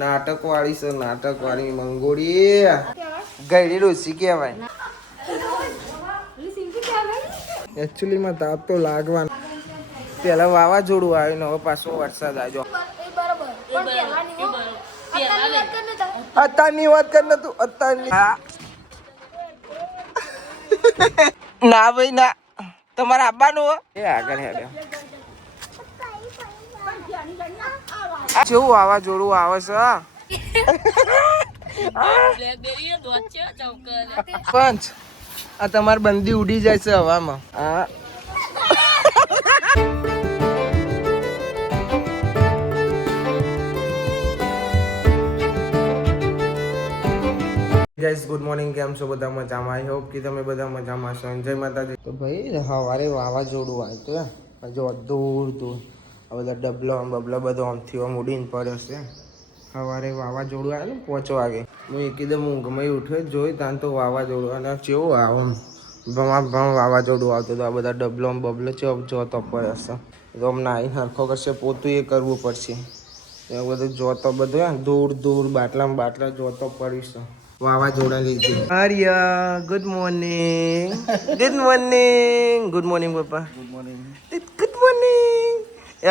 નાટક વાળી છે, નાટક વાળી મંગોળી ગયડી ડોસી કહેવાય. એકચ્યુઅલી માં તાપ તો લાગવાનો. પેલા વાવાઝોડું આવ્યું ને હવે પાછો વરસાદ આવ્યો. અત્યારની વાત કર ને તું, અત્યારની. ના ભાઈ ના, તમારે આવવાનું એ આગળ હેડ્યો. કેવું વાવાઝોડું આવે છે. પંચ આ તમારી બંદી ઉડી જાય છે હવામાં. હા ગાઈસ ગુડ મોર્નિંગ, કેમ છો બધા? મજામાં? આઈ હોપ કે તમે બધા મજામાં છો. જય માતાજી. તો ભાઈ સવારે વાવાઝોડું આવ્યું તો હજુ દૂર દૂર આ બધા ડબલા બબલા બધો આમથી આમ ઉડીને પડ્યો છે. સવારે વાવાઝોડું આવ્યું ને 5 વાગે. હું એકદમ ઊંઘમાં ઉઠ્યો, જોઈ ત્યાં તો વાવાઝોડું અને કેવું આવું ભમ વાવાઝોડું આવતું. તો આ બધા ડબલો બબલો જોતો પડ્યો છે. તો અમને આવીને હરખો કરશે, પોતું એ કરવું પડશે. એ બધું જોતો બધું દૂર દૂર બાટલામાં બાટલા જોતો પડ્યું છે વાવાઝોડા લીધે. Arya good morning. Good morning. Good morning પપ્પા. Good morning. Good morning.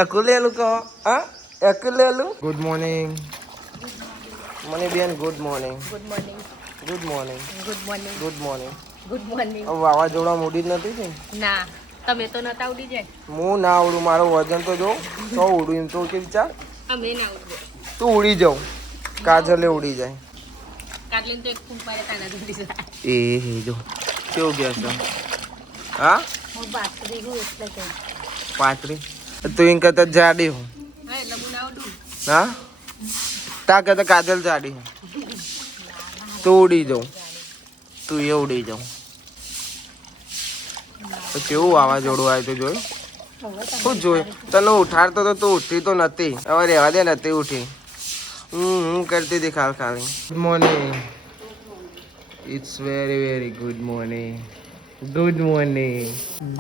એકુલેલું કહો. હા એકુલેલું. ગુડ મોર્નિંગ મને બેન. Good morning. Good morning. Good morning. Good morning. Good morning. Good morning. વાવાઝોડા મૂડી જ નથી ને? ના, તમે તો નતા ઉડી જાય. હું ના ઉડું, મારું વજન તો જો તો ઉડું એમ તો કે વિચાર. અમે ના ઉડે. તું ઉડી જાઉં, કાજલે ઉડી જાય. કાટલીન તો એક ફૂંક મારે તાના ઉડી જાય. એ જો કેવું ગયા છે. હા હું બાકરી હું એટલે કે પાતરી તું એમ કરતા જાડી હું. હા એટલે હું ના ઉડું. હા તા કરતા કાજલ જાડી હું. તું ઉડી જાઉં, તું એ ઉડી જાઉં. તો કેવું વાવાઝોડું આવ્યું તું જોયું? શું જોયું? તને ઉઠાડતો તો તું ઉઠતી તો નથી. હવે રહેવા દે, નથી ઉઠી. હું કરતી હતી ખાલી. Good morning. It's very very good morning. Good morning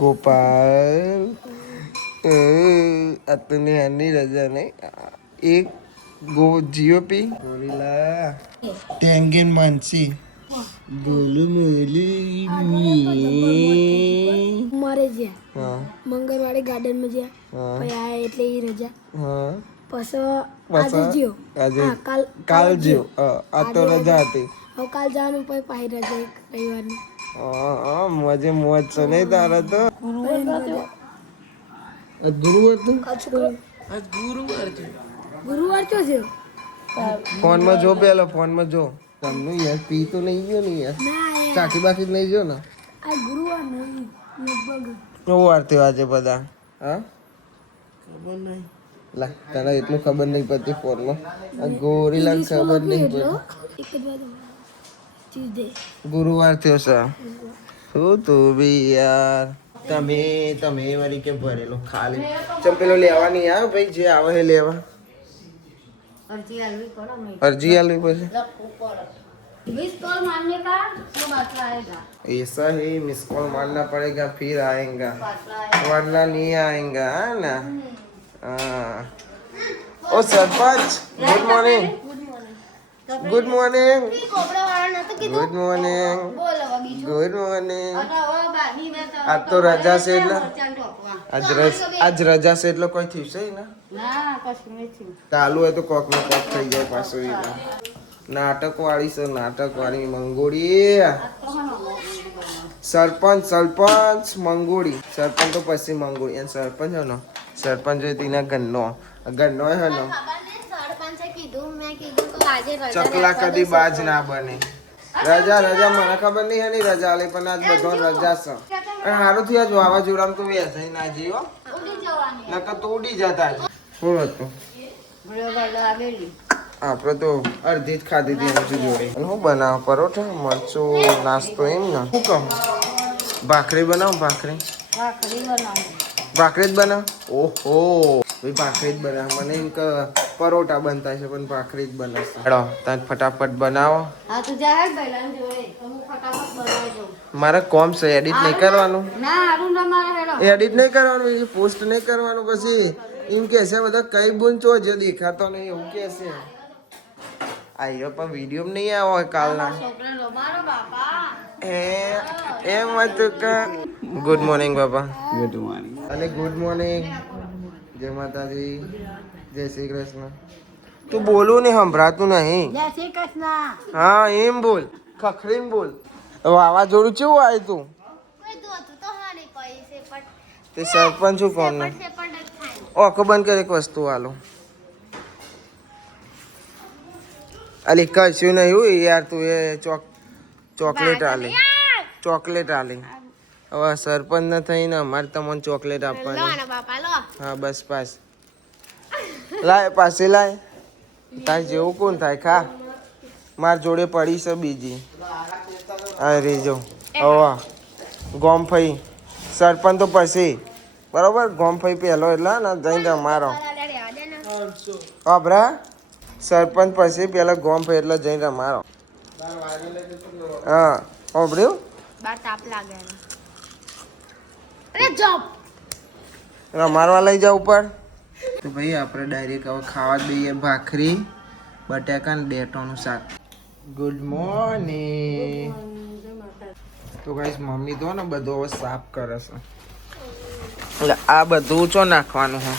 Gopal. અત્યારની હારની રજા નહીં. એક જીઓપી ગોરીલા ટેંગેન માનસી બોલો મોલી મારે જ્યાં હા મંગળવારે ગાર્ડનમાં જ્યાં હા પછી આ એટલે એ રજા હા પછી આજે જ્યો આજે હા કાલ જ્યો. આ તો રજા હતી. હવે કાલ જવાનું પછી પાછી રજા એક રવિવારની. મોજે મોજ છે નહીં તારા તો. ગુરુવાર હતું. ગુરુવાર કયો છે? ફોનમાં જો, પેલો ફોનમાં જો. તમને યાર પી તો નહીં ગયો ને યાર? ના ચાકી બાકી નહીં જો ને? આ ગુરુવાર નહીં લગભગ. કેવું વાર થયો આજે બધા? હા ખબર નહીં. લા તને એટલું ખબર નહીં પડતી ફોનમાં. આ ગોરીલા ખબર નહીં પડતી. એક જ વાત ટ્યુઝડે ગુરુવાર થયો છે. શું તું બી યાર. તમે વળી કે ભરેલો ખાલી ચમ પેલો લેવાની આવે ભાઈ, જે આવે એ લેવા. अर्जी आलवी પછી मिस कॉल मारने का तो बाटला आएगा. ऐसा ही मिस कॉल मारना पड़ेगा फिर आएगा, वरना नहीं आएगा. है ना? हाँ. ओ sarpanch good morning. Good morning. Good morning. Good morning. आज तो रजा से आज रजा से એટલે કોઈ થયું છે ને? ના કશું નથી. ચાલુ હોય તો કોક ને કોક થઈ જાય પાછું. નાટક વાળી છે, નાટક વાળી મંગોળી. સરપંચ મંગોળી. સરપંચ તો પછી મંગોળી. અને સરપંચ હે ને, સરપંચ હોય તેના ઘરનો હે ને. ચકલા કદી બાજ ના બને. રજા મને ખબર નહીં એની રજા લે, પણ આજ બધો રજા છે. સારું થયું આજ વાવાઝોડામાં તો વેસાઈ ના જીવો, નકર તો ઉડી જતા. શું હતું? આપણે તો અડધી જ ખાધી હતી એનાથી જોડે. શું બનાવ? પરોઠા મરચું નાસ્તો એમ ને? શું કહું? ભાખરી બનાવ. ભાખરી જ બનાવ. ઓહો ભાઈ ભાખરી જ બનાવ. મને એમ કે પરોઠા બનતા છે પણ ભાખરી જ બનાવશે. હેડો તાર ફટાફટ બનાવો. મારે કોમ છે, એડિટ નહીં કરવાનું. એડિટ નહીં કરવાનું, પોસ્ટ નહીં કરવાનું. પછી એમ કે છે બધા કઈ બુન ચો જે દેખાતો નહીં એવું કે છે. આયો પણ વિડીયો નહીં આવો કાલના છોકરાનો મારો બાપા એમ હતું કે ગુડ મોર્નિંગ બાપા ગુડ મોર્નિંગ. અને ગુડ મોર્નિંગ જય માતાજી જય શ્રી કૃષ્ણ તું બોલું ને સંભળાતું નહીં જય શ્રી કૃષ્ણ. હા એમ બોલ ખખરીને બોલ વાવાઝોડું કેવું આવ્યું તું તે સરપંચ શું કોણ ઓખો બંધ કરે એક વસ્તુ હાલો અલી કશું નહીં હોય યાર તું એ ચોકલેટ આલે ચોકલેટ આલે હવે સરપંચ ન થઈને અમારે તમને ચોકલેટ આપવાની બાપા લો હા બસ પાસ લાય પાસે લાય તાર જેવું કોણ થાય ખા માર જોડે પડી છે બીજી અરે જો હવે ગોમફઈ સરપંચ તો પછી બરોબર ગોમફઈ પહેલો એટલે ને જઈને રમારો અભરા સરપંચ પછી પેલા ગોમફઈ એટલે જઈને રમારો હા અભર્યું બાર તાપ લાગે રમારવા લઈ જાવ ઉપર તો ભાઈ આપણે ડાયરેક્ટ હવે ખાવા દઈએ ભાખરી બટાકા ને ડેટોનું શાક ગુડ મોર્નિંગ તો ગાઈસ મમ્મી તો ને બધું હવે સાફ કરે છે એટલે આ બધું ચો નાખવાનું હે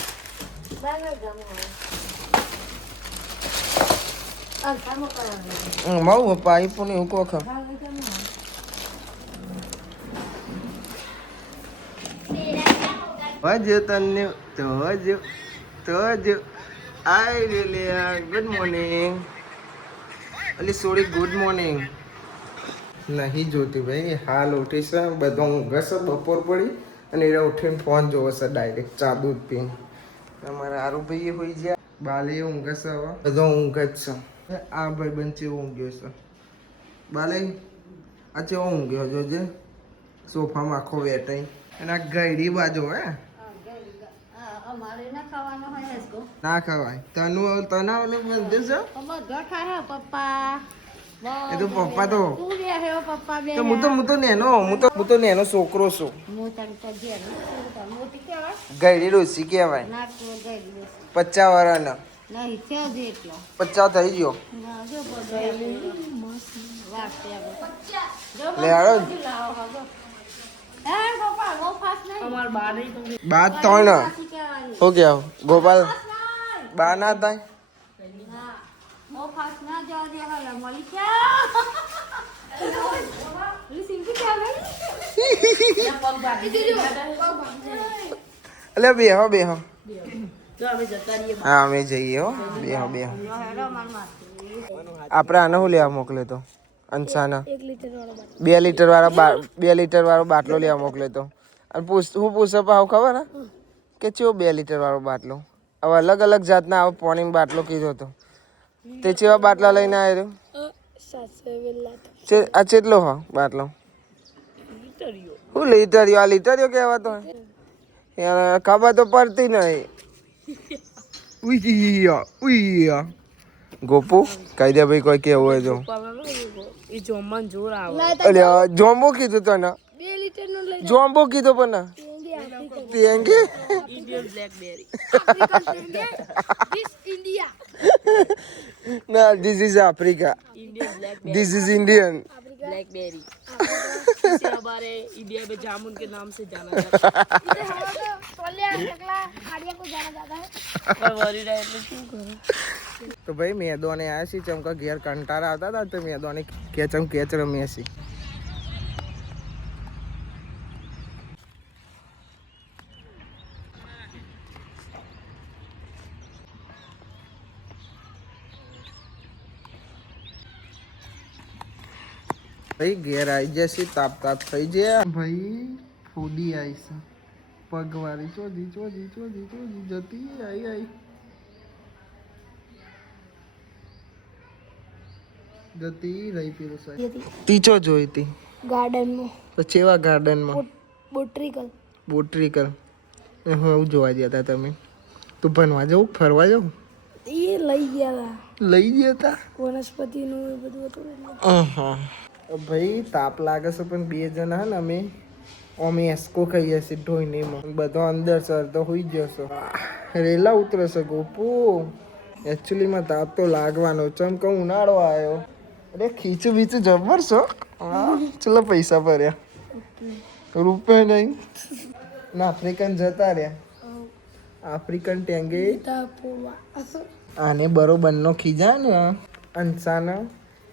મઉ પાઇપ ને એવું કોખ હજો તને તો આઈ રેલિયા ગુડ મોર્નિંગ અલી સોરી ગુડ મોર્નિંગ નહીં જોતી ભાઈ હાલ ઉઠી છે બધો ઊંઘે છે બપોર પડી અને એ ઉઠીને ફોન જોવે છે ડાયરેક્ટ ચા દૂધ પીને તમારા આરુ ભાઈ હોઈ ગયા બાલે ઊંઘે છે હવે બધો ઊંઘ જ છે આ ભાઈ બંધ ચેવો ઊંઘ્યો છે બાલે આ ચેવો ઊંઘ્યો જોજે સોફામાં આખો વેટાઈ અને આ ગયડી બાજુ હે અમારે ના ખાવાનો હોય હેસકો. ના ખવાય તને ઓલે બંધ છે બધો ખાય પપ્પા. એ તો પપ્પા તો તું બે હે પપ્પા બે. તો હું તો નેનો છોકરો છું હું તને તો ઘેર મોટી કહેવાય. ગયડી ડોસી કહેવાય ના તો ગઈ 50 વર્ષના નહીં છે જ એટલો. 50 થઈ ગયો ના જો બધો મસ્ત વાગતે જો લે આડો લાવો હવે. હે પપ્પા નો ફાસ નહીં. અમાર બાર નહીં બાદ ત્રણ સાચી કહેવાની. હો ગયા ગોપાલ બા ના થાય ના નો ફાસ ના જવા દે હવે મળી ગયા. સિંકી કહેવાય. પગ બાકી એટલે બેહો જો અમે જતા રહીએ હા અમે જઈએ હો બેહો હેડો માર માસી. આપણે આને શું લેવા મોકલે તો અંસાના 2 લીટર વાળો 2 લીટર વાળો બાટલો લેવા મોકલે તો અને હું પૂછે પાવ ખબર હે કે ચેવો 2 લીટર વાળો બાટલો હવે અલગ અલગ જાતના આવો પાણીનો બાટલો કીધો હતો તે ચેવા બાટલા લઈને આવ્યો આ કેટલો હો બાટલો હું લીટરિયો આ લીટરિયો કહેવાતો યાર ખબર તો પડતી નહીં ઉઈયા ગોપુ કહી દે ભાઈ કોઈ કેવું હોય તો એ જોમન જોર આવે અલ્યા જોમ્બો કીધું તને 2 લીટર નો લઈ જોમ્બો કીધો પણ તેંગે ઇન્ડિયન બ્લેકબેરી ના this is Africa Indian blackberry this is Indian blackberry इसे हमारे इंडिया में जामुन के नाम से जाना जाता है તો ભાઈ મેદોને આવ્યા છીએ ચમકા ઘેર કંટાળા આવતા હતા તો મેદોને કેચ રમીએ છીએ ભાઈ ઘેર આવી જશે તાપ થઈ જાય ભાઈ ફૂડી આવી છે પગવાળી ચોધી જતી આવી જતી રહી પેલું સાહેબ ટીચો જોઈ હતી ગાર્ડનમાં પછી એવા ગાર્ડનમાં બોટ્રિકલ હું એવું જોવા ગયા હતા તમે તું ભણવા જવું ફરવા જવું એ લઈ ગયા લઈ ગયા હતા વનસ્પતિનું એ બધું હતું એટલે. ભાઈ તાપ લાગે છે પણ 2 જણા હે ને અમે એસ્કો ખાઈએ છીએ ઢોઈને બધો અંદર સર તો હોઈ જશો રેલા ઉતરે છે ગોપુ એકચ્યુઅલીમાં તાપ તો લાગવાનો ચમ કહું ઉનાળો આવ્યો અરે ખીચું બીચું જબર છો હા ચલો પૈસા ભર્યા રૂપિયા નહીં ના આફ્રિકન જતા રહ્યા આફ્રિકન ટેંગે આને બરોબરનો ખીજા ને અંસાનો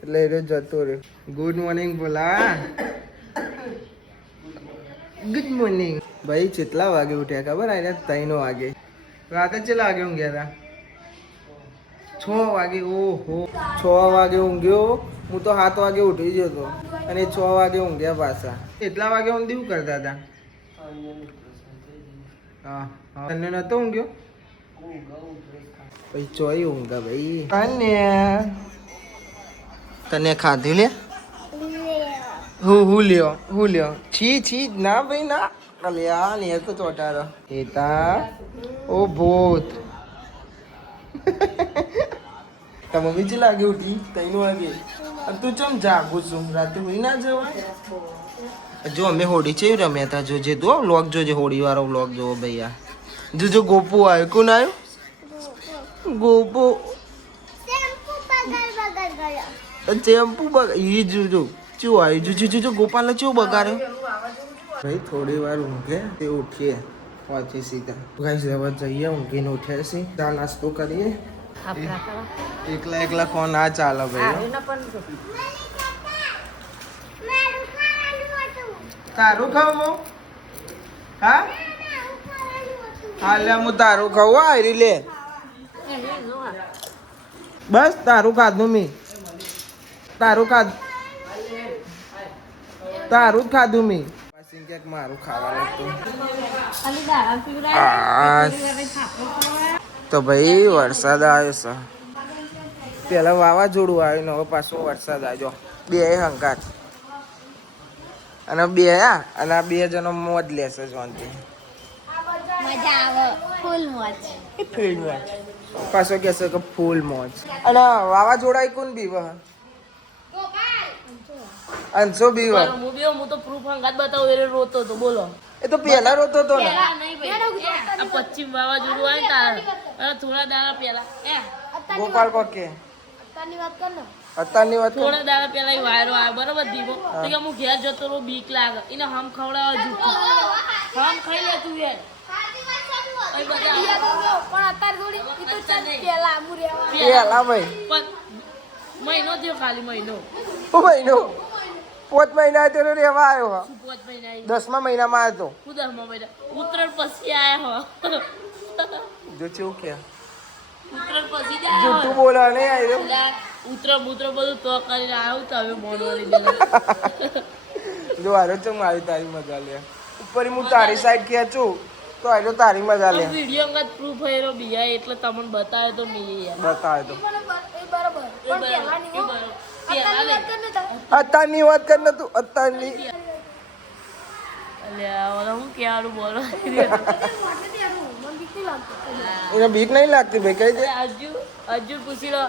એટલે એ જતો રહ્યો ગુડ મોર્નિંગ બોલા ગુડ મોર્નિંગ ભાઈ કેટલા વાગે ઉઠ્યા ખબર આ 3 વાગે રાતે કેટલા વાગે ઊંઘ્યા હતા 6 વાગે ઓહો 6 વાગે ઊંઘ્યો હું તો 7 વાગે ઉઠી ગયો હતો અને 6 વાગે ઊંઘ્યા પાછા એટલા વાગે ઊંઘી શું કરતા હતા હા તને નતો ઊંઘ્યો પછી ચોઈ ઊંઘા ભાઈ અને તને ખાધું લે હું લ્યો છી ના ભાઈ ના અલે આ ને તો ચોટારો એતા ઓ ભૂત તો મમ્મી જ લાગે ઉઠી 3 વાગે અને તું ચમ જાગું છું રાતે હોઈ ના જાવ જો અમે હોડી છે રમ્યા હતા જોજે તો વ્લોગ જોજે હોડી વાળો વ્લોગ જોવો ભૈયા જો ગોપુ આવ્યો કોણ આવ્યો ગોપુ ચેમ્પુ બગ ઈ જો ચો આવ્યું જો ગોપાલ ચો બગાડ્યો ભાઈ થોડી વાર ઊંઘે તે ઉઠીએ પછી સીધા ગાઈસ હવે જઈએ ઊંઘીને ઉઠ્યા છે ચા નાસ્તો કરીએ એકલા કોણ ના ચાલે ભાઈ તારું ખાવું હા હાલે હું તારું ખાવું આરી લે બસ તારું ખાધું મી તારું જ ખાધું મી પછી ક્યાંક મારું ખાવા લાગતું તો ભાઈ વરસાદ આવ્યો છે પેલા વાવાઝોડું આવ્યું ને હવે પાછો વરસાદ આવ્યો બે હંકાત અને બે અને આ 2 જણો મોજ લેશે શાંતિ મજા આવે ફૂલ મોજ પાછો કહેશે કે ફૂલ મોજ અને વાવાઝોડા કોણ બીવ અંશો બીવ હું તો પ્રૂફ હંગાત બતાવું એટલે રોતો તો બોલો એ તો પેલા રોતો હતો ને આ પશ્ચિમ વાવાઝોડું આવે તારા થોડા દાડા પહેલા ગોપાલ કોકે અત્યારની વાત થોડા દાડા પહેલા વાયરો આવ્યો બરાબર દીવો તો કે હું ઘેર જતો રહું બીક લાગે એને હમ ખવડાવવા જૂઠું હમ ખાઈ લે તું યાર પેલા ભાઈ મહિનો થયો ખાલી મહિનો 5 મહિના તો રેવા આવ્યો શું 5 મહિના 10મા મહિનામાં આવ્યો હું 10મા મહિના ઉત્તરાયણ પછી આયા હો જો ચેવું કે ઉત્તરાયણ પછી જ આયા જૂઠું બોલા નહીં આવ્યો ઉત્તરાયણ બધું તો કરીને આવ્યો તો હવે મોડો કરી દેલો જો આરો ચમ આવી તારી મજા લે ઉપર હું તારી સાઈડ ખેંચું તો આજો તારી મજા લે વિડિયો અંગત પ્રૂફ હેરો બીયા એટલે તમને બતાવે તો મે યાર બતાવે તો બરાબર પણ પહેલા નહીં અત્યારની વાત કર ને તું અત્યારની અલ્યા ઓલા હું કેવાનું બોલો એને બીક નહીં લાગતી ભાઈ કઈ દે હજુ પૂછી લો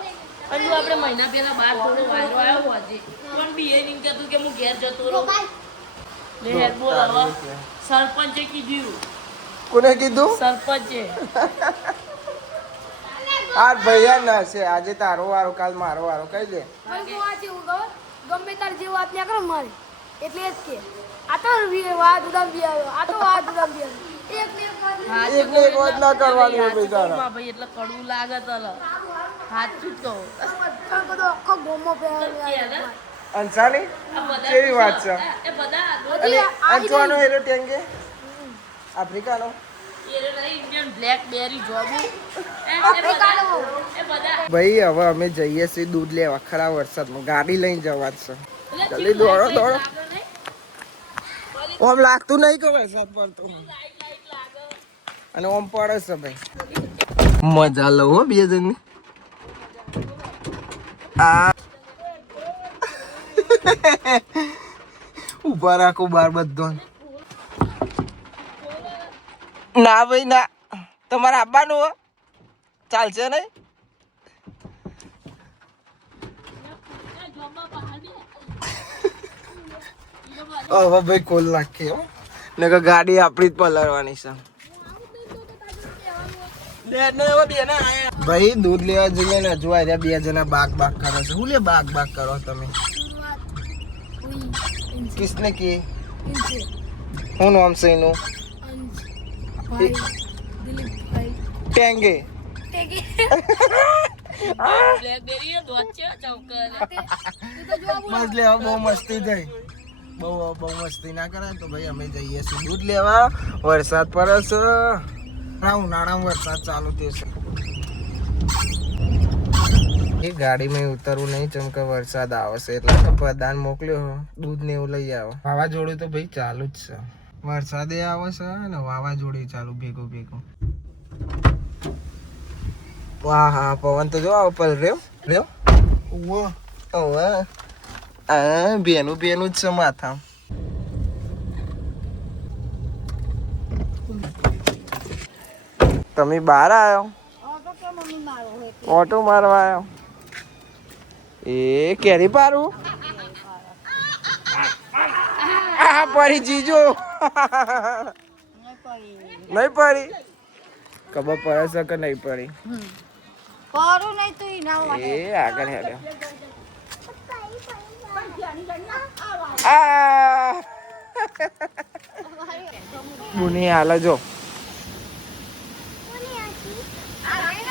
હજુ આપણે મહિના પહેલા બાર થોડો વાયરો આવ્યો હોજે પણ બીએ નહીં કહેતું કે હું ઘેર જતો રહું લે હેર બોલ સરપંચે કીધું કોને કીધું સરપંચે આ ભૈયા ના છે આજે તારો વારો કાલ મારો વારો કહી દે ગમે તાર જે વાત ના કરો મારે એટલે જ કે આ તો વાત ઉદામ બી આવ્યો આ તો વાત ઉદામ બી આવ્યો એક વાત ના કરવાની હોય ભાઈ તારા ભાઈ એટલે કડવું લાગે તને સાચું તો બધો આખો ગોમો પહેર્યો અંસાની કેવી વાત છે એ બધા અને અંચવાનો હેરો ટેંગે આફ્રિકાનો ઇન્ડિયન બ્લેકબેરી જોબુ ભાઈ હવે અમે જઈએ છીએ દૂધ લેવા ખરા વરસાદમાં ગાડી લઈને જવા જ છે જલ્દી દોડો ઓમ લાગતું નહીં કે વરસાદ પડતો અને ઓમ પડે છે ભાઈ મજા લો હો 2 જણની આ ઉભા રાખો બાર બધો ના ભાઈ ના તમારે આવવાનું હો ચાલશે નહીં હવે ભાઈ કોલ નાખીએ હો ને કે ગાડી આપણી જ પલળવાની છે ભાઈ દૂધ લેવા જઈએ ને હજુ આ બે જણા બાગ કરે છે. શું લે બાગ કરો તમે? કિસને કી હું નામ છે એનું? ટેંગે. બ્લેકબેરી દોચે ચૌકર બસ લેવા બહુ મસ્તી થઈ. બહુ મસ્તી ના કરાય તો ભાઈ અમે જઈએ છીએ દૂધ લેવા. વરસાદ પડે છે. ઉનાળામાં વરસાદ ચાલુ થશે. એ ગાડીમાં ઉતરવું નહીં ચમ કે વરસાદ આવશે એટલે તો પ્રધાન મોકલ્યો દૂધ ને એવું લઈ આવો. વાવાઝોડું તો ભાઈ ચાલુ જ છે. વરસાદે આવે છે ને વાવાઝોડું ચાલુ ભેગું. વાહ હા પવન તો જો આવો પલ રેવ બેનું જ છે માથા. તમે બહાર આવ્યો? ઓટો મારવા આવ્યો? એ કેરી પારું પરી જીજો નહીં પડી ખબર પડે છે કે નહીં પડી? એ આગળ હેડ્યો. બુની હાલ જો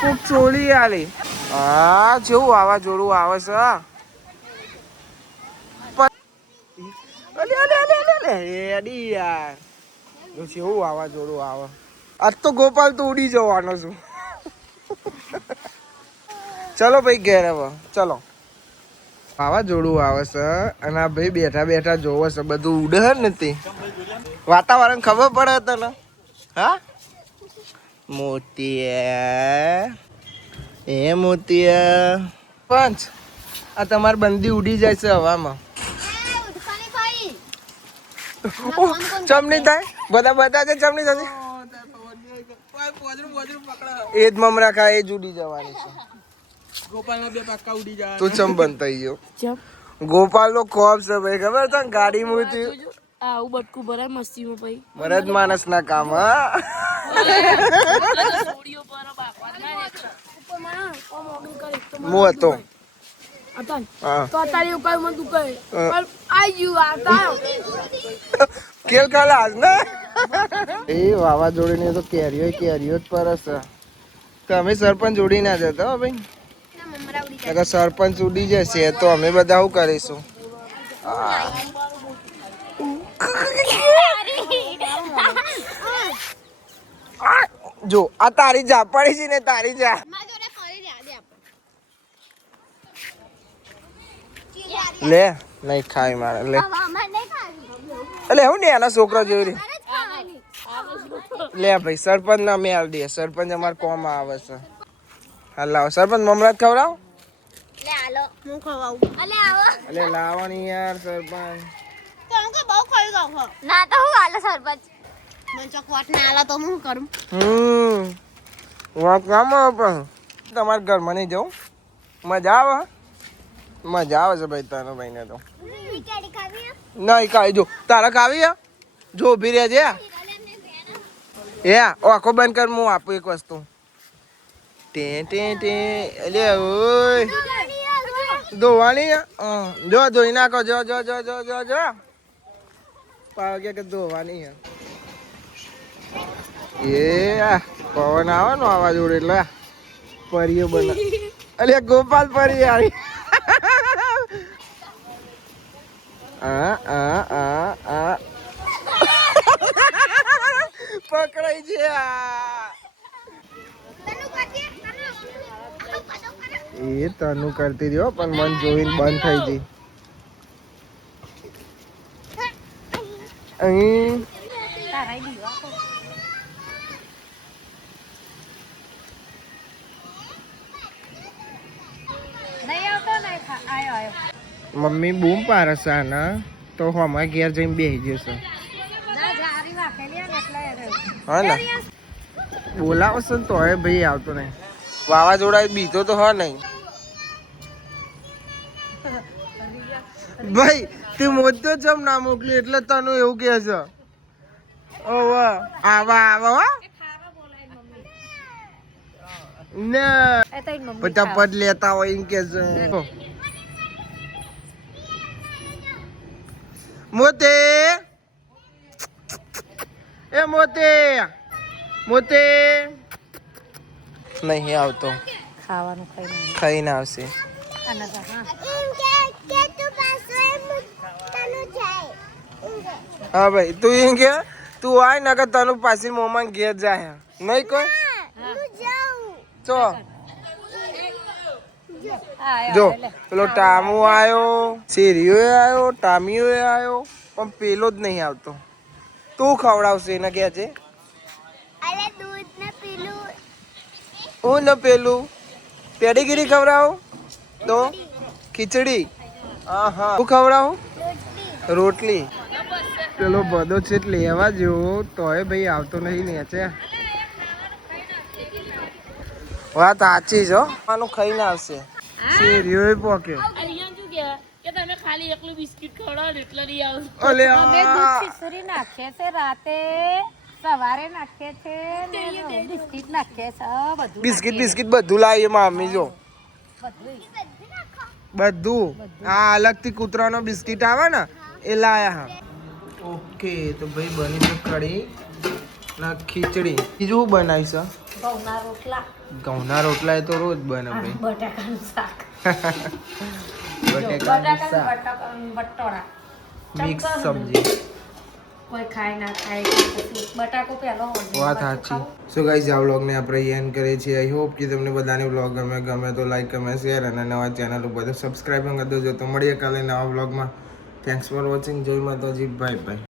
કોક ચોલી આલી. હા જેવું વાવાઝોડું આવે છે. યાર જેવું વાવાઝોડું આવે. આજ તો ગોપાલ તો ઉડી જવાનો છું. ચલો ભાઈ ઘેર હવે ચલો. વાવાઝોડું આવે છે અને આ ભાઈ બેઠા જોવે છે બધું ઉડે નથી. વાતાવરણ ખબર પડે તને? હા મોતિયા પંચ આ તમારી બંદી ઉડી જાય છે હવામાં. ચમની થાય બધા છે ચમની થશે. એ જ મમરા ખાય એ જ ઉડી જવાની છે. ગોપાલના બે પાક્કા ઉડી જાય. તું ચમ બંધ થઈ ગયો? ગોપાલ નો ખોફ છે ભાઈ ખબર છે ગાડી મૂકી આવું બટકું ભરાય મસ્તીમાં ભાઈ. મરદ માણસ ના કામ. હા મો હતો કેલ ખાલાસ ને એ વાવાઝોડી ની તો કેરીઓ જ પરસ. તમે સરપંચ ઉડી ના જતા હો ભાઈ. સરપંચ ઉડી જશે તો અમે બધા શું કરીશું? જો આ તારી જા પડી છે ને તારી જા. લે નહીં ખાઈ મારે લે. એટલે હું ને એના છોકરા જોઈ લે ભાઈ સરપંચ ના અમે આલ દઈએ. સરપંચ અમારે કોમ આવે છે. હા લાવો સરપંચ મમરા ખવડાવ. એટલે લાવવાની યાર સરપંચ. ના તો હું આલે સરપંચ મને ચોકવાટ ના આલા તો હું કરું. વાત કામ પણ તમારા ઘરમાં નહીં જવું. મજા આવે છે ભાઈ તારો ભાઈને તો. નહીં ખાઈ જો તારા ખાવી જો ઉભી રહેજે. આખો બંધ કર હું આપું એક વસ્તુ. એટલે ઓય ધોવાની જો ધોઈ નાખો. જો પાવ કે ધોવાની એ પવન આવે ને વાવાઝોડું એટલે પરીઓ બના. અલે ગોપાલ પરી આવી. પકડાઈ છે. એ તનું કરતી રહ્યો પણ મન જોઈને બંધ થઈ ગઈ. અહીં મમ્મી બૂમ પાડે છે આના તો હમણાં ઘેર જઈને બેસી જશે. હા ને બોલાવો છે ને તો હવે ભાઈ આવતો નહીં. વાવાઝોડા બીજો તો હા નહીં ભાઈ. તે મોટો ચમ ના મોકલી એટલે તને એવું કે છે. આવા ના એ તો એની મમ્મી ફટાફટ લેતા હોય એમ કે છે મોતે એ મોતે મોતે નહીં આવતો ખાવાનું ખાઈ ખાઈને આવશે અને તો હા હા ભાઈ તું એમ કે તું આય ના કે તને પાછી મોમાં ઘેર જાય નહીં કોઈ ચો જો પેલો ટામુ આયો શેરીઓ આયો ટામીઓ આયો પણ પેલો જ નહીં આવતો તું ખવડાવશે એને કે છે હું ને પેલું પેડીગીરી ખવડાવું તો ખીચડી હા હા હું ખવડાવું રોટલી પેલો બધો છે લેવા જેવો તોય ભાઈ આવતો નહીં ને છે વાત સાચી છો આનું ખાઈને આવશે શેરીઓ પોકે અરિયાન શું કે તમે ખાલી એકલું બિસ્કિટ ખવડાવો ને એટલે નહીં આવું અલે અમે દૂધ ખીચડી નાખીએ છે રાતે સવારે નાખીએ છે ને બિસ્કિટ નાખીએ છે બધું બિસ્કિટ બિસ્કિટ બધું લાવીએ મામી જો બધું આ અલગથી કૂતરાનો બિસ્કિટ આવે ને એ લાયા હા ઓકે તો ભાઈ બની તો કઢી ના ખીચડી બીજું બનાવી છે ઘઉંના રોટલા ઘઉંના રોટલા એ તો રોજ બને ભાઈ બટાકાનું શાક બટેકાનું શાક બટોરા મિક્સ સબ્જી કોઈ ખાય ના ખાય પછી બટાકો પહેલો વાત સાચી સો ગાઈઝ આ વ્લોગને આપણે એન્ડ કરીએ છીએ આઈ હોપ કે તમને બધાને વ્લોગ ગમે તો લાઈક કમેન્ટ શેર અને નવા ચેનલ ઉપર સબસ્ક્રાઈબ કરી દેજો તો મળીએ કાલે નવા વ્લોગમાં થેન્ક્સ ફોર વોચિંગ જય માતાજી બાય બાય